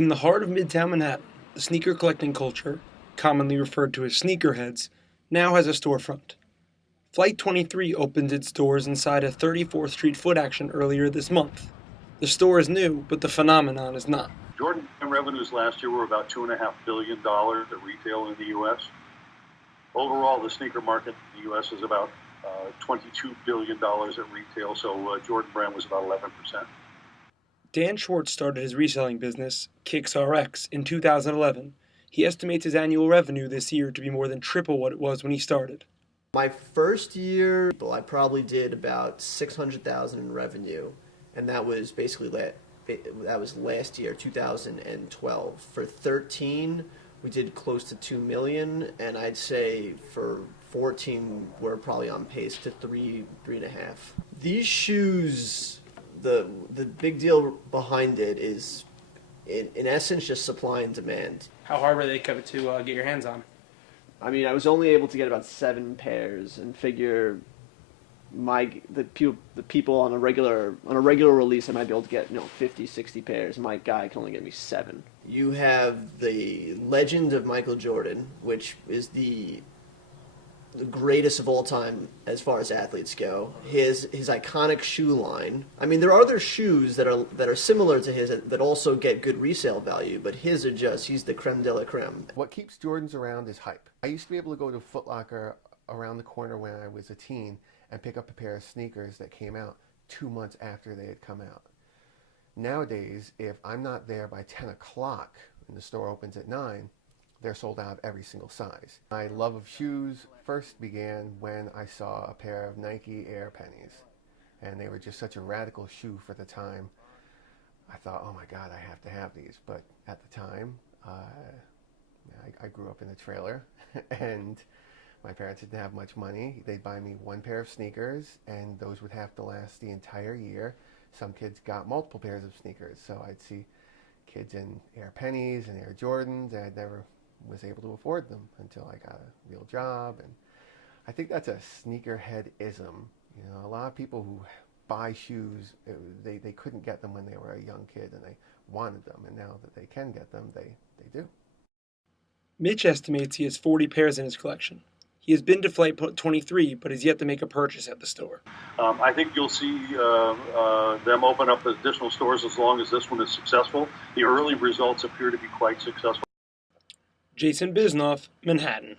In the heart of Midtown Manhattan, the sneaker collecting culture, commonly referred to as sneakerheads, now has a storefront. Flight 23 opened its doors inside a 34th Street Foot Action earlier this month. The store is new, but the phenomenon is not. Jordan revenues last year were about $2.5 billion at retail in the U.S. Overall, the sneaker market in the U.S. is about $22 billion at retail, so Jordan Brand was about 11%. Dan Schwartz started his reselling business, KixRx, in 2011. He estimates his annual revenue this year to be more than triple what it was when he started. My first year, I probably did about 600,000 in revenue, and that was basically last year, 2012. For 13, we did close to 2 million, and I'd say for 14, we're probably on pace to 3.5. These shoes, the big deal behind it is, in essence, just supply and demand. How hard were they to get your hands on? I mean, I was only able to get about 7 pairs, and figure the people on a regular release, I might be able to get 50, 60 pairs. My guy can only get me 7. You have the legend of Michael Jordan, which is the greatest of all time as far as athletes go. His iconic shoe line. I mean, there are other shoes that are similar to his that also get good resale value, but he's the creme de la creme. What keeps Jordans around is hype. I used to be able to go to Foot Locker around the corner when I was a teen and pick up a pair of sneakers that came out 2 months after they had come out. Nowadays, if I'm not there by 10 o'clock and the store opens at 9, they're sold out of every single size. My love of shoes first began when I saw a pair of Nike Air Pennies, and they were just such a radical shoe for the time. I thought, oh my God, I have to have these. But at the time, I grew up in a trailer, and my parents didn't have much money. They'd buy me 1 pair of sneakers, and those would have to last the entire year. Some kids got multiple pairs of sneakers, so I'd see kids in Air Pennies and Air Jordans, and I'd never was able to afford them until I got a real job. And I think that's a sneakerhead-ism. A lot of people who buy shoes, they couldn't get them when they were a young kid and they wanted them, and now that they can get them, they do. Mitch estimates he has 40 pairs in his collection. He has been to Flight 23, but has yet to make a purchase at the store. I think you'll see them open up additional stores as long as this one is successful. The early results appear to be quite successful. Jason Bisnoff, Manhattan.